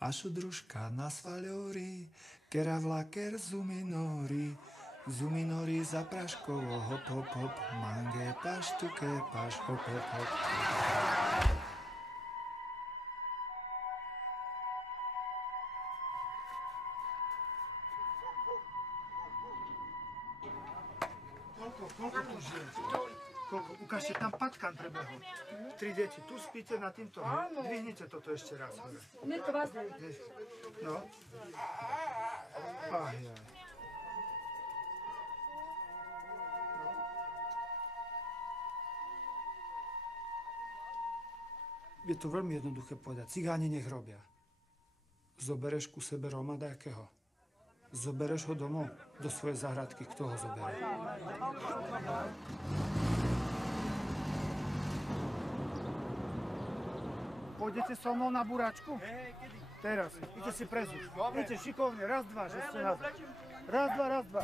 Ašu družka na svaľori, kera vlaker zuminori, zuminori za praškovo, hop, hop, hop, mange, paš, tuke, paš, hop, hop, hop. Koľko tu žije? Koľko? Ukážte, tam Patkan prebehol. 3 deti. Tu spíte na týmto. Dvihnite toto ešte raz. Nie, to vás nie. No. Ach, jaj. Je to veľmi jednoduché povedať. Cigáni nech robia. Zobereš ku sebe Róma dajakého? Zobereš ho domov do svojej záhradky. Kto ho zoberie? Pôjdete so mnou na buráčku? Teraz. Idete si prezúť. Idete šikovne. Raz, dva, že ste na... Raz, dva, raz, dva.